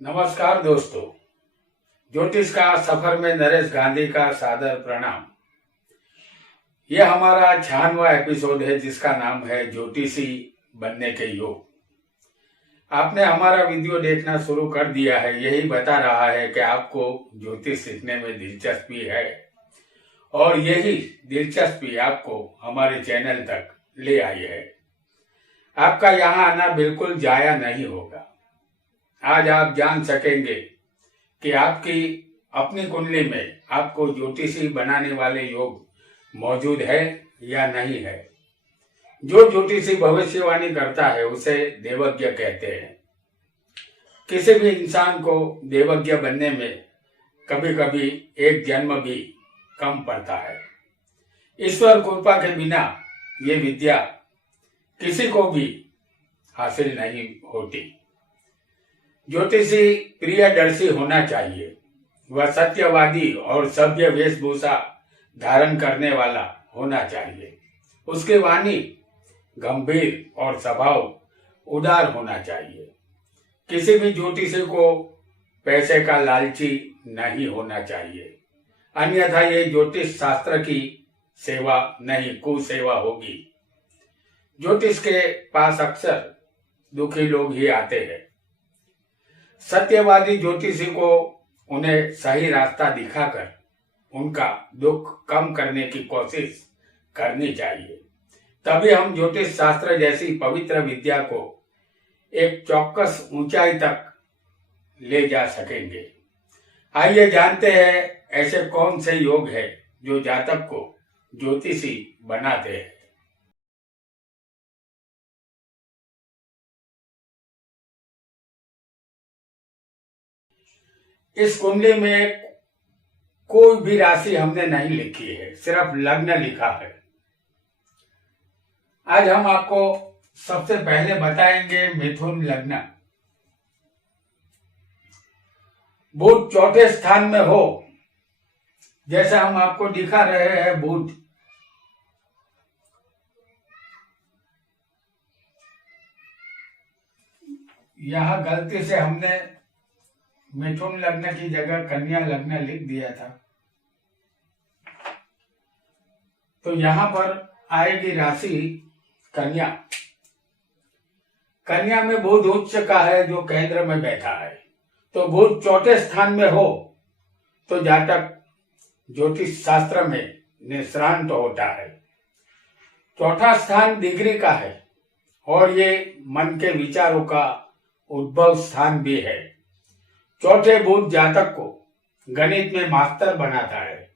नमस्कार दोस्तों, ज्योतिष का सफर में नरेश गांधी का सादर प्रणाम। यह हमारा 96वां एपिसोड है जिसका नाम है ज्योतिषी बनने के योग। आपने हमारा वीडियो देखना शुरू कर दिया है, यही बता रहा है कि आपको ज्योतिष सीखने में दिलचस्पी है और यही दिलचस्पी आपको हमारे चैनल तक ले आई है। आपका यहाँ आना बिल्कुल जाया नहीं होगा। आज आप जान सकेंगे कि आपकी अपनी कुंडली में आपको ज्योतिषी बनाने वाले योग मौजूद है या नहीं है। जो ज्योतिषी भविष्यवाणी करता है उसे देवज्ञ कहते हैं। किसी भी इंसान को देवज्ञ बनने में कभी कभी एक जन्म भी कम पड़ता है। ईश्वर कृपा के बिना ये विद्या किसी को भी हासिल नहीं होती। ज्योतिषी प्रियदर्शी होना चाहिए। वह सत्यवादी और सभ्य वेशभूषा धारण करने वाला होना चाहिए। उसकी वाणी गंभीर और स्वभाव उदार होना चाहिए। किसी भी ज्योतिषी को पैसे का लालची नहीं होना चाहिए, अन्यथा ये ज्योतिष शास्त्र की सेवा नहीं कुसेवा होगी। ज्योतिष के पास अक्सर दुखी लोग ही आते हैं। सत्यवादी ज्योतिषी को उन्हें सही रास्ता दिखाकर उनका दुख कम करने की कोशिश करनी चाहिए। तभी हम ज्योतिष शास्त्र जैसी पवित्र विद्या को एक चौक्कस ऊंचाई तक ले जा सकेंगे। आइए जानते हैं ऐसे कौन से योग है जो जातक को ज्योतिषी बनाते हैं। इस कुंडली में कोई भी राशि हमने नहीं लिखी है, सिर्फ लग्न लिखा है। आज हम आपको सबसे पहले बताएंगे मिथुन लग्न। बुध चौथे स्थान में हो, जैसे हम आपको दिखा रहे हैं बुध। यहां गलती से हमने मिथुन लग्न की जगह कन्या लग्न लिख दिया था, तो यहां पर आएगी राशि कन्या। कन्या में बुध उच्च का है जो केंद्र में बैठा है। तो बुध चौथे स्थान में हो तो जातक ज्योतिष शास्त्र में निष्णात होता है। चौथा स्थान डिग्री का है और ये मन के विचारों का उद्भव स्थान भी है। चौथे बुध जातक को गणित में मास्टर बनाता है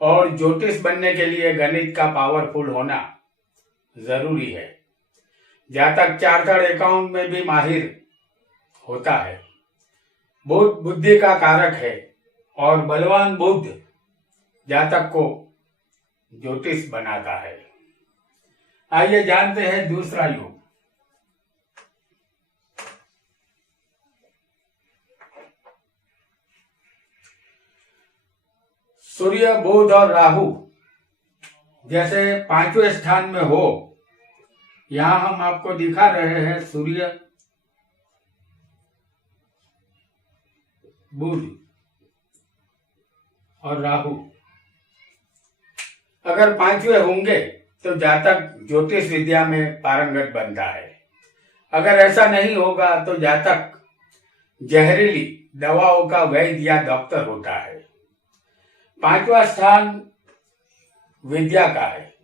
और ज्योतिष बनने के लिए गणित का पावरफुल होना जरूरी है। जातक चार्टर्ड अकाउंट में भी माहिर होता है। बुध बुद्धि का कारक है और बलवान बुध जातक को ज्योतिष बनाता है। आइए जानते हैं दूसरा योग। सूर्य बुध और राहु जैसे पांचवें स्थान में हो, यहां हम आपको दिखा रहे हैं सूर्य बुध और राहु अगर पांचवें होंगे तो जातक ज्योतिष विद्या में पारंगत बनता है। अगर ऐसा नहीं होगा तो जातक जहरीली दवाओं का वैद्य या डॉक्टर होता है। पांचवा स्थान विद्या का है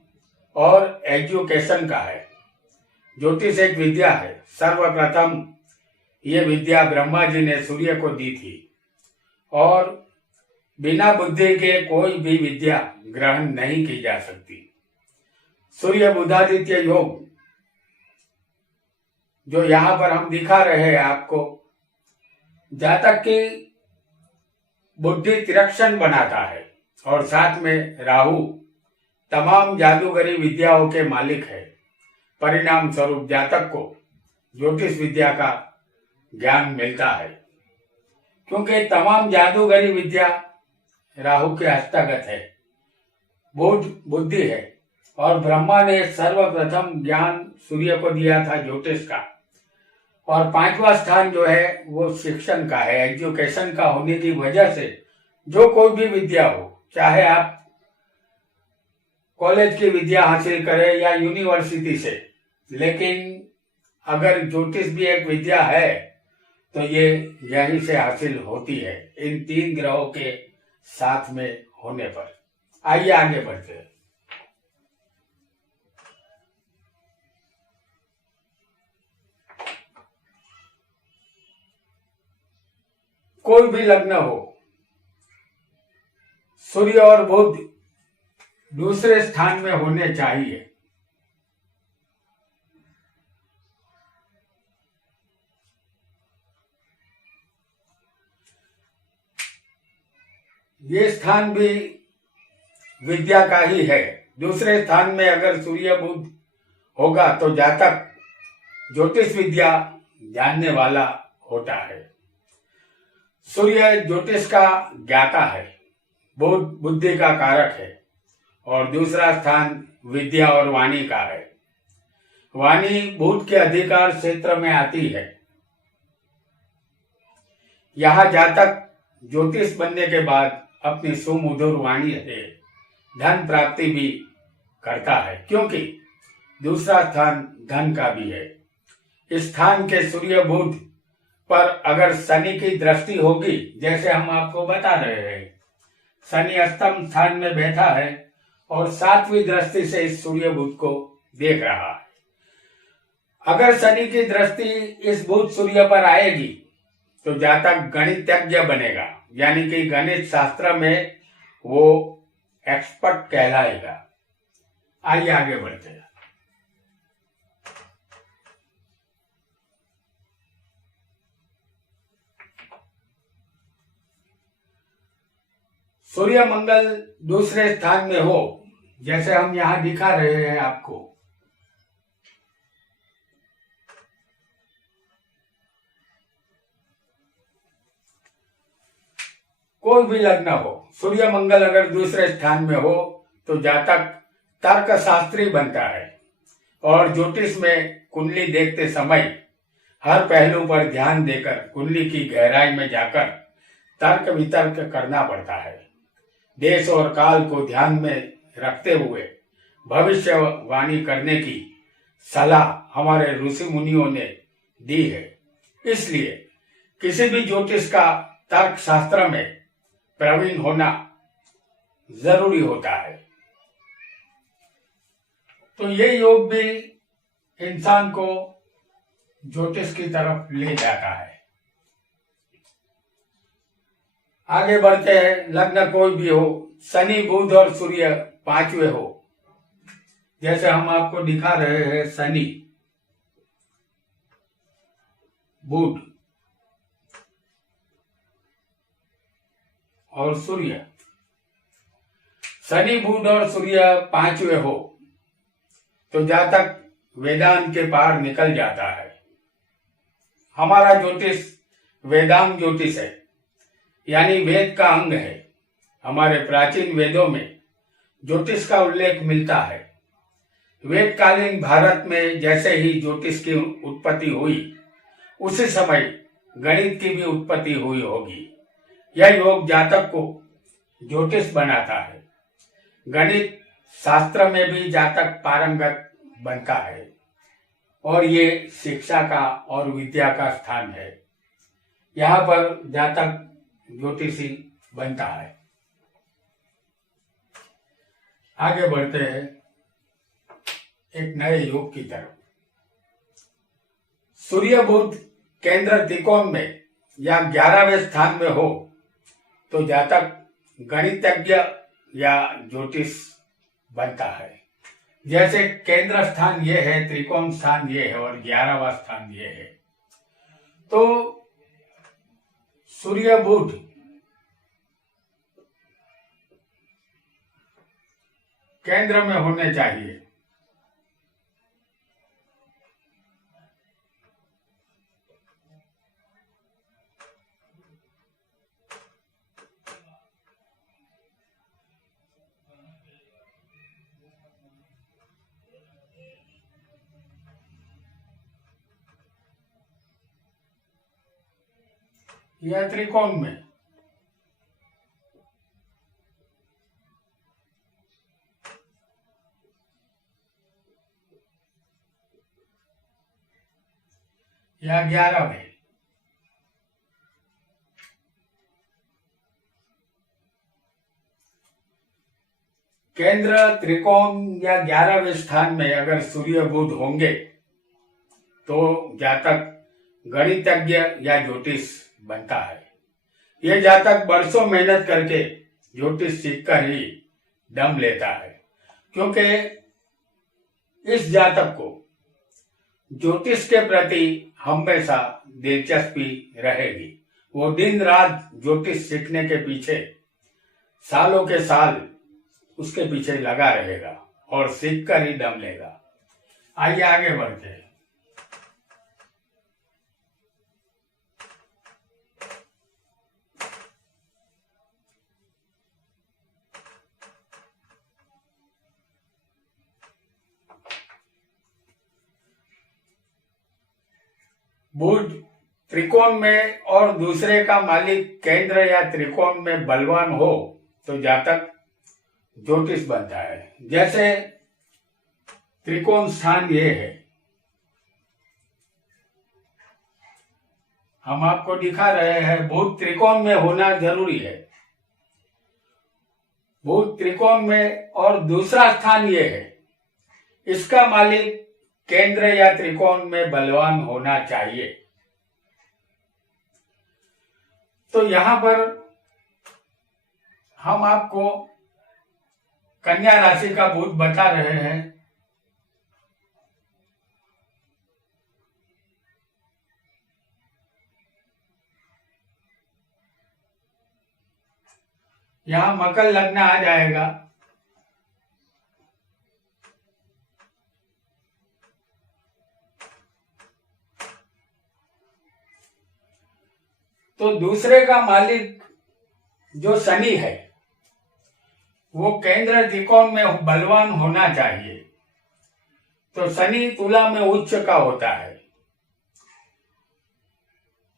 और एजुकेशन का है। ज्योतिष एक विद्या है। सर्वप्रथम ये विद्या ब्रह्मा जी ने सूर्य को दी थी और बिना बुद्धि के कोई भी विद्या ग्रहण नहीं की जा सकती। सूर्य बुधादित्य योग जो यहां पर हम दिखा रहे हैं आपको, जातक की बुद्धि तिरक्षण बनाता है और साथ में राहु तमाम जादूगरी विद्याओं के मालिक है। परिणाम स्वरूप जातक को ज्योतिष विद्या का ज्ञान मिलता है, क्योंकि तमाम जादूगरी विद्या राहु के हस्तगत है। बुध बुद्धि है और ब्रह्मा ने सर्वप्रथम ज्ञान सूर्य को दिया था ज्योतिष का। और पांचवा स्थान जो है वो शिक्षण का है, एजुकेशन का होने की वजह से जो कोई भी विद्या हो, चाहे आप कॉलेज की विद्या हासिल करें या यूनिवर्सिटी से, लेकिन अगर ज्योतिष भी एक विद्या है तो ये यहीं से हासिल होती है, इन तीन ग्रहों के साथ में होने पर। आइए आगे बढ़ते हैं। कोई भी लग्न हो, सूर्य और बुध दूसरे स्थान में होने चाहिए। ये स्थान भी विद्या का ही है। दूसरे स्थान में अगर सूर्य बुध होगा तो जातक ज्योतिष विद्या जानने वाला होता है। सूर्य ज्योतिष का ज्ञाता है, बुध बुद्धि का कारक है, और दूसरा स्थान विद्या और वाणी का है। वाणी बुध के अधिकार क्षेत्र में आती है। यह जातक ज्योतिष बनने के बाद अपनी सुमधुर वाणी से धन प्राप्ति भी करता है, क्योंकि दूसरा स्थान धन का भी है। इस स्थान के सूर्य बुध पर अगर शनि की दृष्टि होगी, जैसे हम आपको बता रहे हैं, शनि अष्टम स्थान में बैठा है और सातवीं दृष्टि से इस सूर्य बुध को देख रहा है। अगर शनि की दृष्टि इस बुध सूर्य पर आएगी तो जातक गणितज्ञ बनेगा, यानी कि गणित शास्त्र में वो एक्सपर्ट कहलाएगा। आइए आगे बढ़ते हैं। सूर्य मंगल दूसरे स्थान में हो, जैसे हम यहां दिखा रहे हैं आपको, कोई भी लग्न हो, सूर्य मंगल अगर दूसरे स्थान में हो तो जातक तर्क शास्त्री बनता है और ज्योतिष में कुंडली देखते समय हर पहलू पर ध्यान देकर कुंडली की गहराई में जाकर तर्क वितर्क करना पड़ता है। देश और काल को ध्यान में रखते हुए भविष्यवाणी करने की सलाह हमारे ऋषि मुनियों ने दी है। इसलिए किसी भी ज्योतिष का तर्क शास्त्र में प्रवीण होना जरूरी होता है। तो ये योग भी इंसान को ज्योतिष की तरफ ले जाता है। आगे बढ़ते हैं। लग्न कोई भी हो, शनि बुध और सूर्य पांचवे हो, जैसे हम आपको दिखा रहे हैं, शनि बुध और सूर्य। शनि बुध और सूर्य पांचवे हो तो जातक वेदांत के पार निकल जाता है। हमारा ज्योतिष वेदांग ज्योतिष है, यानी वेद का अंग है। हमारे प्राचीन वेदों में ज्योतिष का उल्लेख मिलता है। वेदकालीन भारत में जैसे ही ज्योतिष की उत्पत्ति हुई, उसी समय गणित की भी उत्पत्ति हुई होगी। यह योग जातक को ज्योतिष बनाता है। गणित शास्त्र में भी जातक पारंगत बनता है और ये शिक्षा का और विद्या का स्थान है। यहाँ पर जातक ज्योतिषी बनता है। आगे बढ़ते हैं एक नए योग की तरफ। सूर्य बुध केंद्र त्रिकोण में या 11वें स्थान में हो तो जातक गणितज्ञ या ज्योतिष बनता है। जैसे केंद्र स्थान ये है, त्रिकोण स्थान ये है और 11वां स्थान ये है, तो सूर्य बुध केंद्र में होने चाहिए। या त्रिकोण में। या 11 में। केंद्र त्रिकोण या 11वें स्थान में अगर सूर्य बुध होंगे तो जातक गणितज्ञ या ज्योतिष बनता है। यह जातक बरसों मेहनत करके ज्योतिष सीखकर ही दम लेता है, क्योंकि इस जातक को ज्योतिष के प्रति हमेशा दिलचस्पी रहेगी। वो दिन रात ज्योतिष सीखने के पीछे सालों के साल उसके पीछे लगा रहेगा और सीख कर ही दम लेगा। आइए आगे बढ़ते हैं। बुध त्रिकोण में और दूसरे का मालिक केंद्र या त्रिकोण में बलवान हो तो जातक ज्योतिष बनता है। जैसे त्रिकोण स्थान ये है, हम आपको दिखा रहे हैं। बुध त्रिकोण में होना जरूरी है। बुध त्रिकोण में और दूसरा स्थान ये है, इसका मालिक केंद्र या त्रिकोण में बलवान होना चाहिए। तो यहां पर हम आपको कन्या राशि का बुध बता रहे हैं। यहां मकर लग्न आ जाएगा। तो दूसरे का मालिक जो शनि है वो केंद्र त्रिकोण में बलवान होना चाहिए। तो शनि तुला में उच्च का होता है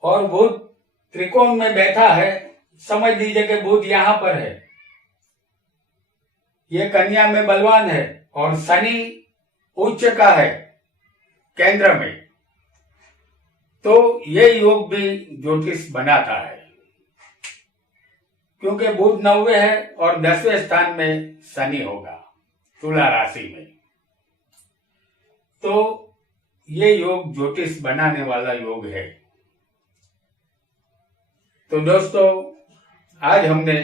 और बुध त्रिकोण में बैठा है। समझ लीजिए कि बुध यहां पर है, ये कन्या में बलवान है और शनि उच्च का है केंद्र में। तो ये योग भी ज्योतिष बनाता है, क्योंकि बुध 9वें है और 10वें स्थान में शनि होगा तुला राशि में। तो ये योग ज्योतिष बनाने वाला योग है। तो दोस्तों, आज हमने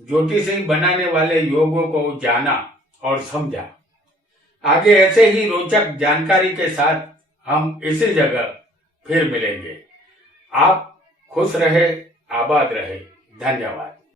ज्योतिषी बनाने वाले योगों को जाना और समझा। आगे ऐसे ही रोचक जानकारी के साथ हम इसी जगह फिर मिलेंगे। आप खुश रहे, आबाद रहे। धन्यवाद।